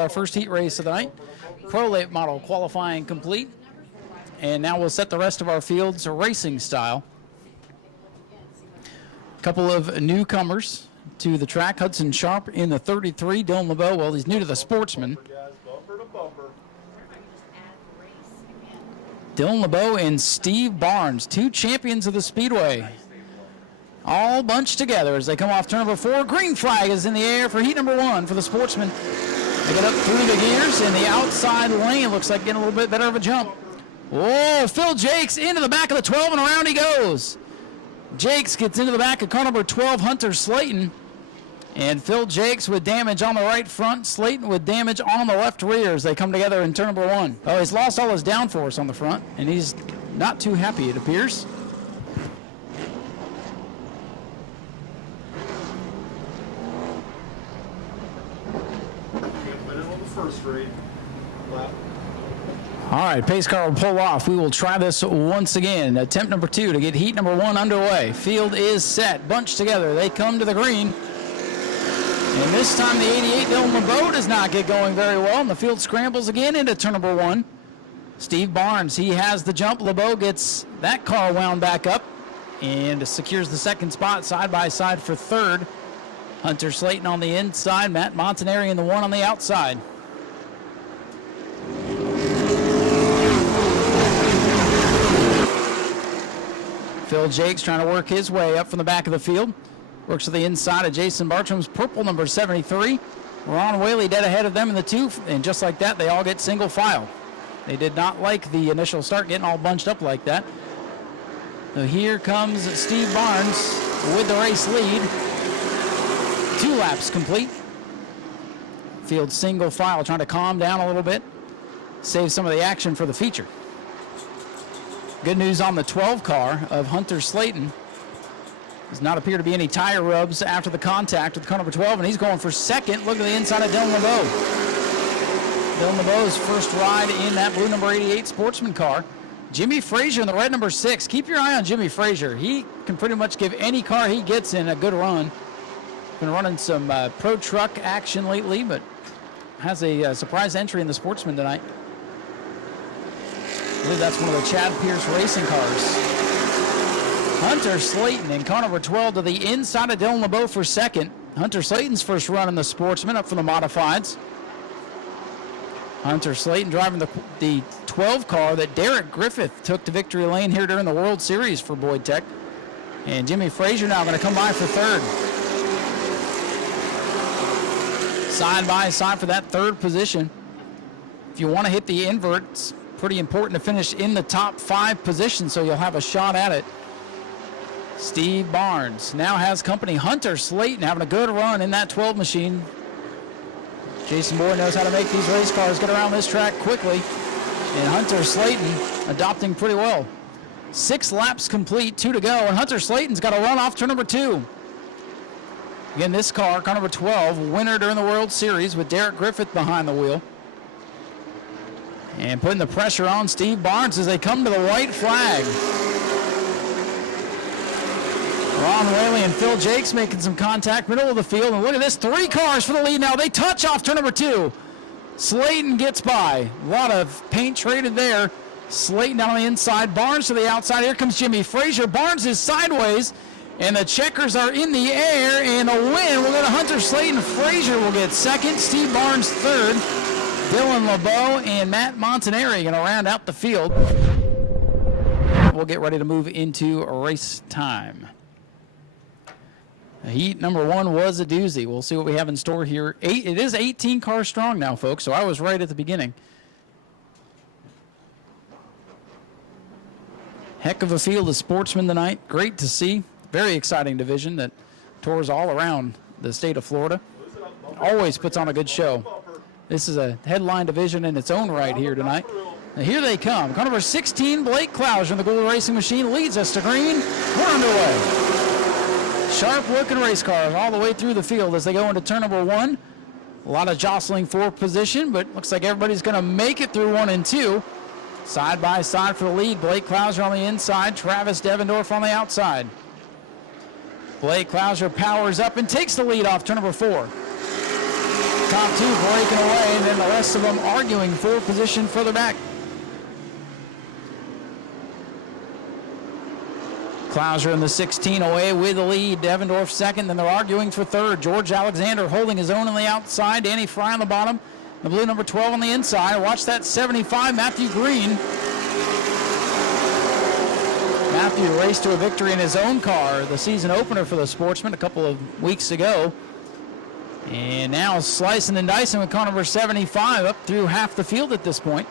Our first heat race of the night. Pro late model qualifying complete. And now we'll set the rest of our fields racing style. A couple of newcomers to the track. Hudson Sharp in the 33. Dylan LeBeau, well, he's new to the Sportsman. Dylan LeBeau and Steve Barnes, two champions of the Speedway. All bunched together as they come off turn number 4. Green flag is in the air for heat number 1 for the Sportsman. They get up through the gears in the outside lane. Looks like getting a little bit better of a jump. Whoa, Phil Jakes into the back of the 12 and around he goes. Jakes gets into the back of car number 12, Hunter Slayton. And Phil Jakes with damage on the right front, Slayton with damage on the left rear as they come together in turn number 1. Oh, he's lost all his downforce on the front, and he's not too happy, it appears. All right, pace car will pull off. We will try this once again. Attempt number 2 to get heat number 1 underway. Field is set, bunched together. They come to the green. And this time the 88 Dylan LeBeau does not get going very well, and the field scrambles again into turn number 1. Steve Barnes, he has the jump. LeBeau gets that car wound back up and secures the second spot side by side for third. Hunter Slayton on the inside, Matt Montanari in the 1 on the outside. Phil Jakes trying to work his way up from the back of the field. Works to the inside of Jason Bartram's purple number 73. Ron Whaley dead ahead of them in the 2, and just like that, they all get single file. They did not like the initial start getting all bunched up like that. So here comes Steve Barnes with the race lead. 2 laps complete. Field single file, trying to calm down a little bit, save some of the action for the feature. Good news on the 12 car of Hunter Slayton. Does not appear to be any tire rubs after the contact with car number 12, and he's going for second. Look at the inside of Dylan LeBeau. Dylan LeBeau's first ride in that blue number 88 Sportsman car. Jimmy Frazier in the red number 6. Keep your eye on Jimmy Frazier. He can pretty much give any car he gets in a good run. Been running some pro truck action lately, but has a surprise entry in the Sportsman tonight. I believe that's one of the Chad Pierce racing cars. Hunter Slayton in car number 12 to the inside of Dylan LeBeau for second. Hunter Slayton's first run in the Sportsman up from the modifieds. Hunter Slayton driving the 12 car that Derek Griffith took to victory lane here during the World Series for Boyd Tech. And Jimmy Frazier now going to come by for third. Side by side for that third position. If you want to hit the invert, it's pretty important to finish in the top 5 positions so you'll have a shot at it. Steve Barnes now has company. Hunter Slayton having a good run in that 12 machine. Jason Boyd knows how to make these race cars get around this track quickly. And Hunter Slayton adopting pretty well. 6 laps complete, 2 to go, and Hunter Slayton's got to run off turn number 2. Again, this car number 12, winner during the World Series with Derek Griffith behind the wheel. And putting the pressure on Steve Barnes as they come to the white flag. Ron Whaley and Phil Jakes making some contact, middle of the field. And look at this, 3 cars for the lead now. They touch off turn number 2. Slayton gets by. A lot of paint traded there. Slayton down on the inside, Barnes to the outside. Here comes Jimmy Frazier. Barnes is sideways, and the checkers are in the air, and a win will go to Hunter Slayton. Frazier will get second, Steve Barnes third. Dylan LeBeau and Matt Montanari going to round out the field. We'll get ready to move into race time. Heat number 1 was a doozy. We'll see what we have in store here. It is 18 cars strong now, folks, so I was right at the beginning. Heck of a field of Sportsmen tonight. Great to see. Very exciting division that tours all around the state of Florida. Always puts on a good show. This is a headline division in its own right here tonight. Now here they come. Car number 16, Blake Clouser in the Gould Racing Machine leads us to green. We're underway. Sharp-looking race cars all the way through the field as they go into turn number 1. A lot of jostling for position, but looks like everybody's going to make it through 1 and 2. Side by side for the lead. Blake Clouser on the inside, Travis Devendorf on the outside. Blake Clouser powers up and takes the lead off turn number 4. top two breaking away, and then the rest of them arguing for position further back. Klauser in the 16 away with the lead. Devendorf second, then they're arguing for third. George Alexander holding his own on the outside. Danny Fry on the bottom. The blue number 12 on the inside. Watch that 75, Matthew Green. Matthew raced to a victory in his own car, the season opener for the Sportsman a couple of weeks ago. And now slicing and dicing with car number 75 up through half the field at this point.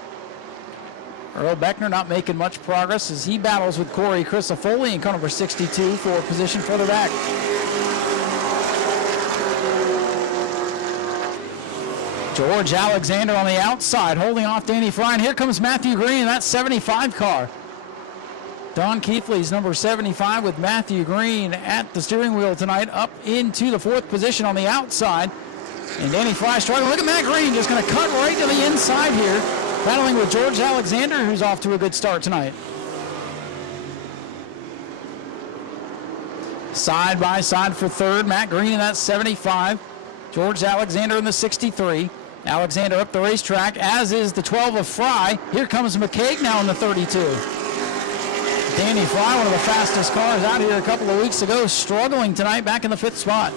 Earl Beckner not making much progress as he battles with Corey Crisafoli in car number 62 for position further back. George Alexander on the outside holding off Danny Fry, and here comes Matthew Green in that 75 car. Don Keithley's number 75 with Matthew Green at the steering wheel tonight, up into the fourth position on the outside. And Danny Fry struggling. Look at Matt Green just going to cut right to the inside here, battling with George Alexander, who's off to a good start tonight. Side by side for third, Matt Green in that 75. George Alexander in the 63. Alexander up the racetrack, as is the 12 of Fry. Here comes McCaig now in the 32. Danny Fry, one of the fastest cars out here a couple of weeks ago, struggling tonight, back in the fifth spot.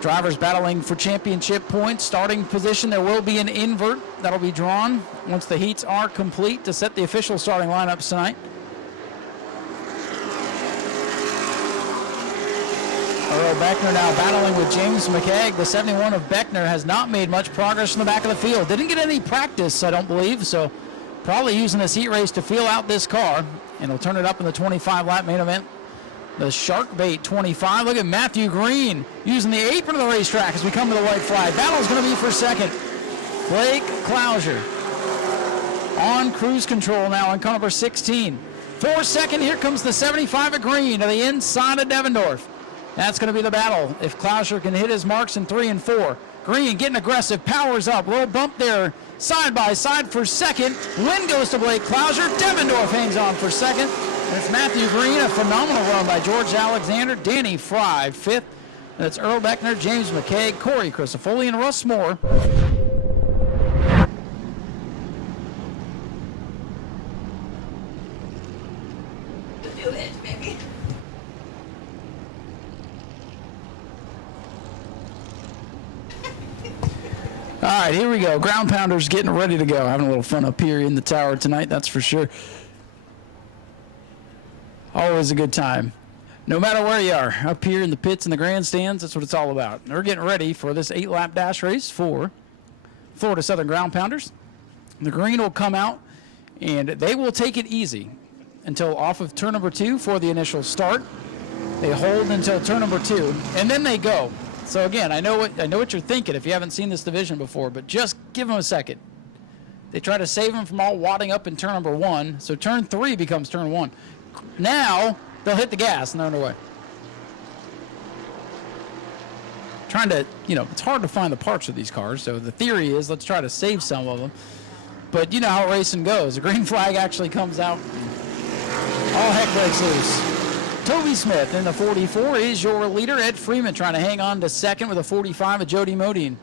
Drivers battling for championship points. Starting position, there will be an invert that'll be drawn once the heats are complete to set the official starting lineups tonight. Earl Beckner now battling with James McCaig. The 71 of Beckner has not made much progress in the back of the field. Didn't get any practice, I don't believe, so probably using this heat race to feel out this car, and he'll turn it up in the 25-lap main event. The Sharkbait 25. Look at Matthew Green using the apron of the racetrack as we come to the white flag. Battle's going to be for second. Blake Klauser on cruise control now in car number 16. For second, here comes the 75 of Green to the inside of Devendorf. That's going to be the battle if Klauser can hit his marks in 3 and 4. Green getting aggressive, powers up, little bump there, side by side for second. Win goes to Blake Klauser. Devendorf hangs on for second. And it's Matthew Green, a phenomenal run by George Alexander. Danny Fry, fifth. And it's Earl Beckner, James McCaig, Corey Crisafoli, and Russ Moore. Do it, baby. All right, here we go. Ground Pounders getting ready to go. Having a little fun up here in the tower tonight, that's for sure. Always a good time. No matter where you are, up here in the pits and the grandstands, that's what it's all about. We're getting ready for this 8-lap dash race for Florida Southern Ground Pounders. The green will come out, and they will take it easy until off of turn number 2 for the initial start. They hold until turn number 2, and then they go. So again, I know what you're thinking if you haven't seen this division before, but just give them a second. They try to save them from all wadding up in turn number 1, so turn 3 becomes turn 1. Now they'll hit the gas and they're underway. Trying to, it's hard to find the parts of these cars, so the theory is let's try to save some of them. But you know how racing goes. The green flag actually comes out, all heck breaks loose. Toby Smith in the 44 is your leader. Ed Freeman trying to hang on to second with a 45 of Jody Modine.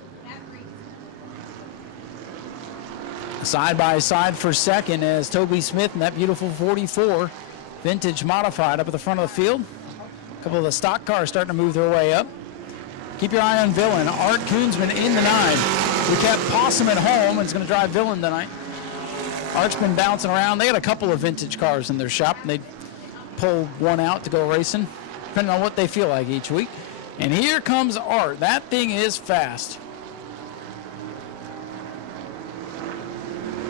Side by side for second as Toby Smith in that beautiful 44. Vintage modified up at the front of the field. A couple of the stock cars starting to move their way up. Keep your eye on Villain. Art Koonsman in the 9. We kept Possum at home and is going to drive Villain tonight. Art's been bouncing around. They got a couple of vintage cars in their shop, and they pull one out to go racing, depending on what they feel like each week. And here comes Art. That thing is fast.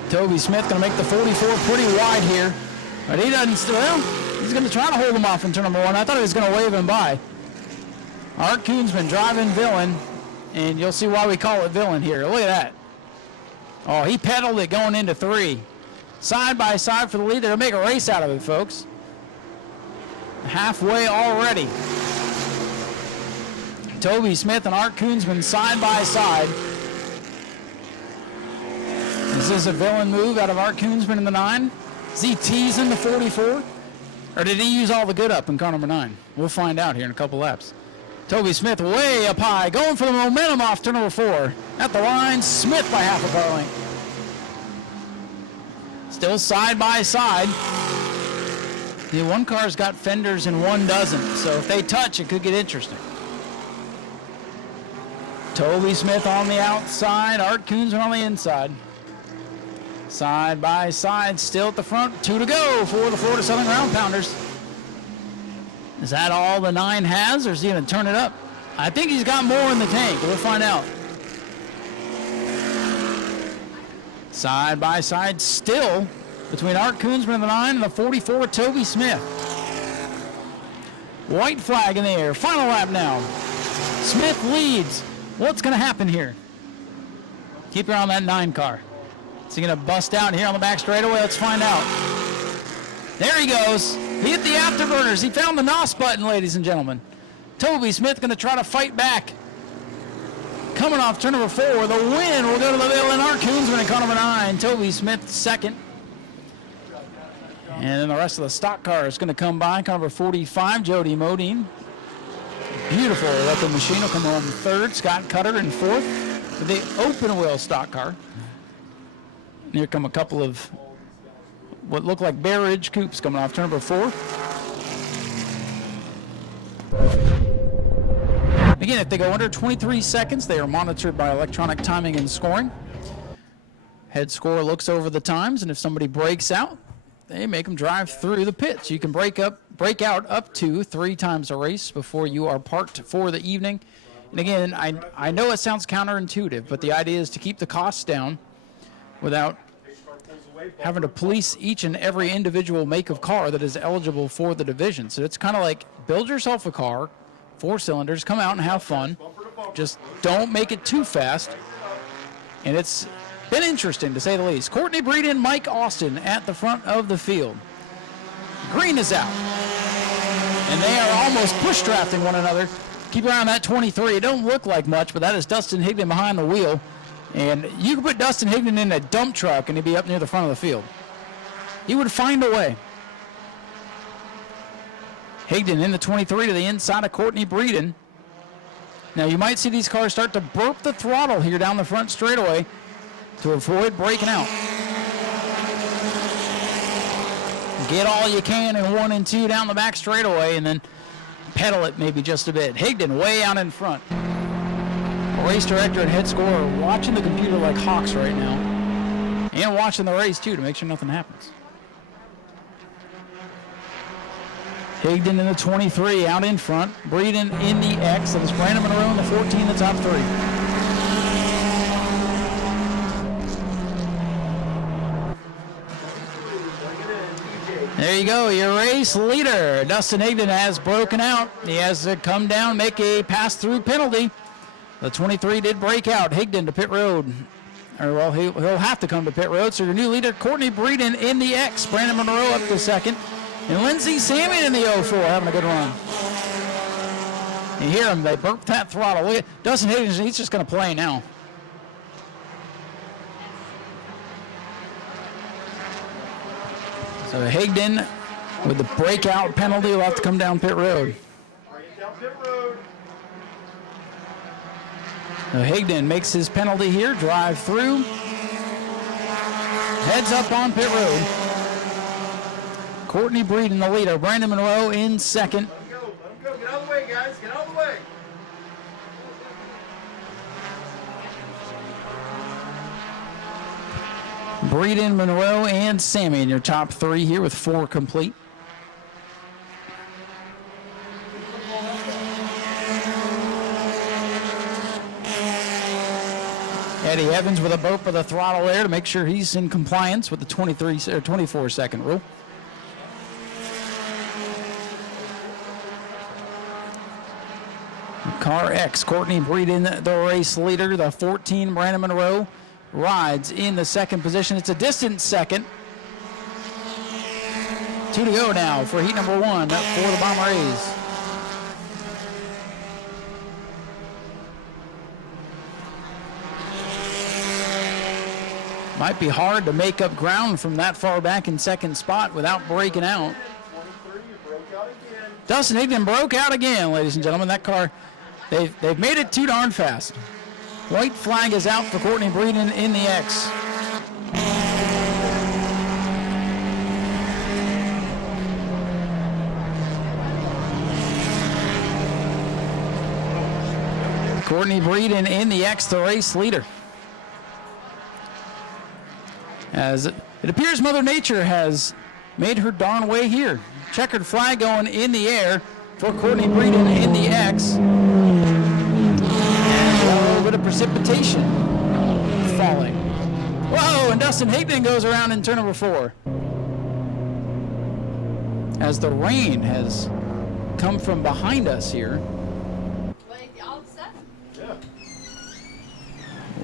Toby Smith going to make the 44 pretty wide here. But he doesn't, well, he's going to try to hold him off in turn number 1. I thought he was going to wave him by. Art Koonsman driving Villain, and you'll see why we call it Villain here. Look at that. Oh, he pedaled it going into 3. Side by side for the lead. They'll make a race out of it, folks. Halfway already. Toby Smith and Art Koonsman side by side. Is this a Villain move out of Art Koonsman in the 9? Is he teasing the 44? Or did he use all the good up in car number 9? We'll find out here in a couple laps. Toby Smith way up high, going for the momentum off turn number 4. At the line, Smith by half a car length. Still side by side. The one car's got fenders and one doesn't, so if they touch, it could get interesting. Toby Smith on the outside, Art Koonsman on the inside. Side by side, still at the front. 2 to go for the Florida Southern Ground Pounders. Is that all the 9 has, or is he going to turn it up? I think he's got more in the tank. We'll find out. Side by side, still between Art Koonsman in the 9 and the 44, Toby Smith. White flag in the air. Final lap now. Smith leads. What's going to happen here? Keep your eye on that 9 car. Is he going to bust out here on the back straightaway? Let's find out. There he goes. He hit the afterburners. He found the NOS button, ladies and gentlemen. Toby Smith going to try to fight back. Coming off turn number 4, the win will go to the villain Art Koonsman in car number 9. Toby Smith second. And then the rest of the stock car is going to come by. Car number 45, Jody Modine. Beautiful. Let the machine will come home third. Scott Cutter in fourth with the open wheel stock car. And here come a couple of what look like Bear Ridge coupes coming off turn number 4. Again, if they go under 23 seconds, they are monitored by electronic timing and scoring. Head scorer looks over the times, and if somebody breaks out, they make them drive through the pits. You can break out up to 3 times a race before you are parked for the evening. And again, I know it sounds counterintuitive, but the idea is to keep the costs down without having to police each and every individual make of car that is eligible for the division. So it's kind of like build yourself a car, 4 cylinders, come out and have fun. Just don't make it too fast. And it's been interesting, to say the least. Courtney Breeden, Mike Austin at the front of the field. Green is out. And they are almost push drafting one another. Keep an eye on that 23. It don't look like much, but that is Dustin Higdon behind the wheel. And you could put Dustin Higdon in a dump truck and he'd be up near the front of the field. He would find a way. Higdon in the 23 to the inside of Courtney Breeden. Now you might see these cars start to burp the throttle here down the front straightaway to avoid breaking out. Get all you can in 1 and 2 down the back straightaway and then pedal it maybe just a bit. Higdon way out in front. Race director and head scorer are watching the computer like hawks right now. And watching the race too to make sure nothing happens. Higdon in the 23 out in front. Breeden in the X. That is Brandon Monroe in the 14, the top 3. There you go, your race leader. Dustin Higdon has broken out. He has to come down, make a pass-through penalty. The 23 did break out. Higdon to pit road. Or, well, he'll have to come to pit road. So your new leader, Courtney Breeden in the X. Brandon Monroe up to second. And Lindsey Salmon in the 04, having a good run. You hear him, they burp that throttle. Look at Dustin Higdon, he's just going to play now. So Higdon with the breakout penalty will have to come down pit road. So Higdon makes his penalty here, drive through, heads up on pit road. Courtney Breeden the leader, Brandon Monroe in second. Let him go, get out of the way, guys, get out of the way. Breeden, Monroe, and Sammy in your top 3 here with 4 complete. Eddie Evans with a burp of the throttle there to make sure he's in compliance with the 24-second rule. Car X, Courtney Breeden, the race leader. The 14, Brandon Monroe, rides in the second position. It's a distant second. 2 to go now for heat number 1 for the Bomber A's. Might be hard to make up ground from that far back in second spot without breaking out. Dustin Higdon broke out again, ladies and gentlemen. That car They've made it too darn fast. White flag is out for Courtney Breeden in the X. Courtney Breeden in the X, the race leader. As it appears Mother Nature has made her darn way here. Checkered flag going in the air for Courtney Breeden in the X. And a little bit of precipitation falling. Whoa, and Dustin Higdon goes around in turn number 4. As the rain has come from behind us here.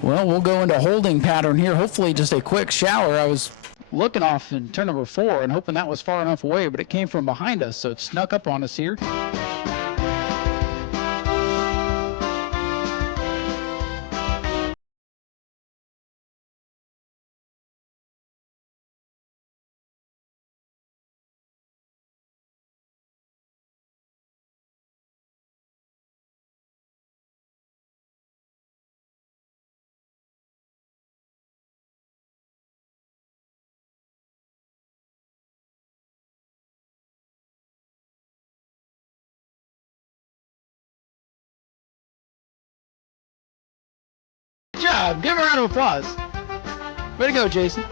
Well, we'll go into holding pattern here. Hopefully just a quick shower. I was looking off in turn number 4 and hoping that was far enough away, but it came from behind us, so it snuck up on us here. Good job. Give him a round of applause. Way to go, Jason.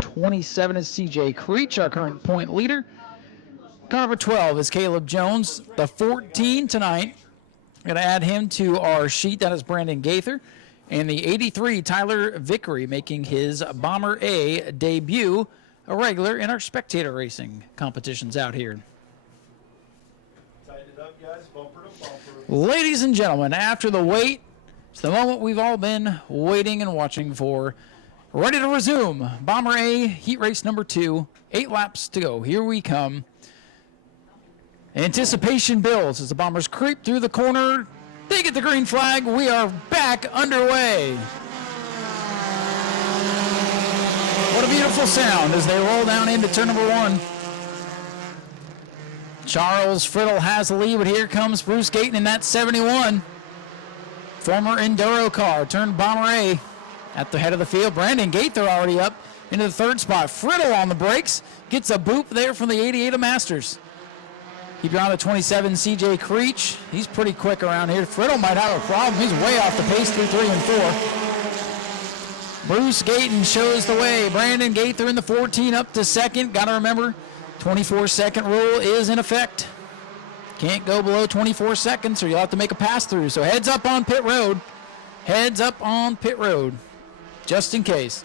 27 is CJ Creech, our current point leader. Car number 12 is Caleb Jones. The 14 tonight. Going to add him to our sheet. That is Brandon Gaither. And the 83, Tyler Vickery, making his Bomber A debut, a regular in our spectator racing competitions out here. Tighten it up, guys. Bumper to bumper. Ladies and gentlemen, after the wait, it's the moment we've all been waiting and watching for. Ready to resume. Bomber A, heat race number 2. 8 laps to go. Here we come. Anticipation builds as the Bombers creep through the corner. They get the green flag. We are back underway. What a beautiful sound as they roll down into turn number 1. Charles Friddle has the lead, but here comes Bruce Gayton in that 71. Former Enduro car turned Bomber A at the head of the field. Brandon Gaither already up into the 3rd spot. Friddle on the brakes. Gets a boop there from the 88 of Masters. Keep your eye on the 27, CJ Creech. He's pretty quick around here. Friddle might have a problem. He's way off the pace through 3 and 4. Bruce Gayton shows the way. Brandon Gaither in the 14 up to 2nd. Got to remember, 24-second rule is in effect. Can't go below 24 seconds or you'll have to make a pass through. So heads up on pit road. Heads up on pit road, just in case.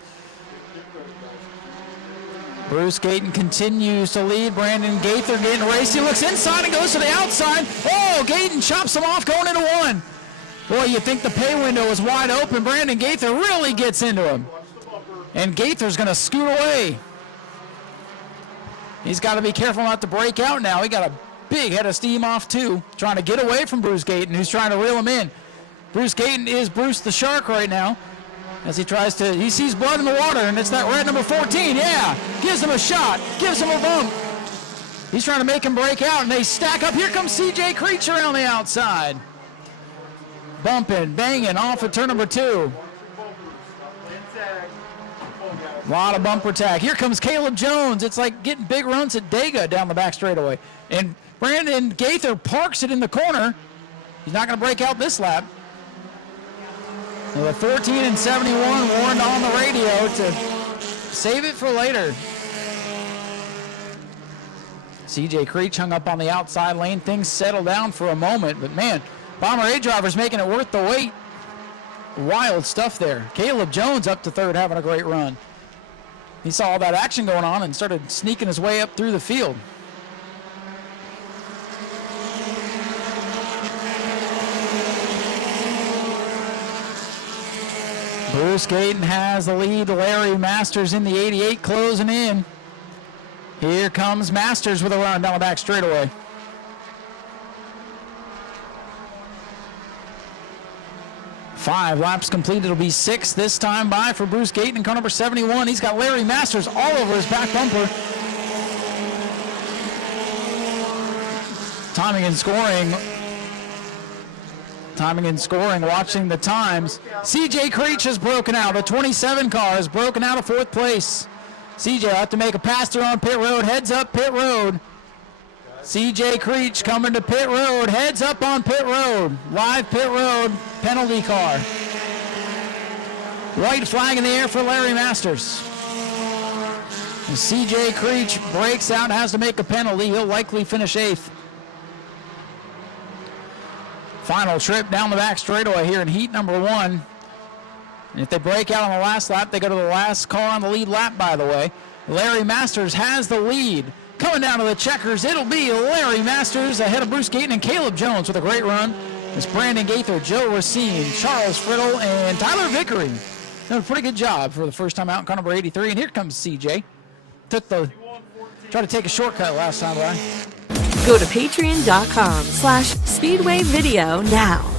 Bruce Gayton continues to lead. Brandon Gaither getting raced. He looks inside and goes to the outside. Oh, Gayton chops him off going into 1. Boy, you think the pay window is wide open. Brandon Gaither really gets into him. And Gaither's going to scoot away. He's got to be careful not to break out now. He got a big head of steam off too, trying to get away from Bruce Gayton, who's trying to reel him in. Bruce Gayton is Bruce the Shark right now as he tries to, he sees blood in the water, and it's that red number 14. Yeah, gives him a shot, gives him a bump. He's trying to make him break out, and they stack up. Here comes CJ Creech around the outside. Bumping, banging off of turn number 2. A lot of bumper tag. Here comes Caleb Jones. It's like getting big runs at Dega down the back straightaway. And Brandon Gaither parks it in the corner. He's not going to break out this lap. So the 14 and 71 warned on the radio to save it for later. CJ Creech hung up on the outside lane. Things settled down for a moment, but man, Bomber A driver's making it worth the wait. Wild stuff there. Caleb Jones up to 3rd, having a great run. He saw all that action going on and started sneaking his way up through the field. Bruce Gayton has the lead. Larry Masters in the 88 closing in. Here comes Masters with a run down the back straightaway. Five laps complete. It'll be 6 this time by for Bruce Gayton in car number 71. He's got Larry Masters all over his back bumper. timing and scoring. Timing and scoring, watching the times. CJ Creech has broken out. The 27 car has broken out of 4th place. CJ will have to make a pass through on pit road. Heads up pit road. CJ Creech coming to pit road. Heads up on pit road. Live pit road penalty car. White flag in the air for Larry Masters. And CJ Creech breaks out, has to make a penalty. He'll likely finish 8th. Final trip down the back straightaway here in heat number 1. And if they break out on the last lap, they go to the last car on the lead lap, by the way. Larry Masters has the lead. Coming down to the checkers, it'll be Larry Masters ahead of Bruce Gayton and Caleb Jones with a great run. It's Brandon Gaither, Joe Racine, Charles Friddle, and Tyler Vickery. Done a pretty good job for the first time out in car number 83. And here comes CJ. Tried to take a shortcut last time, Brian. Go to patreon.com/Speedway Video now.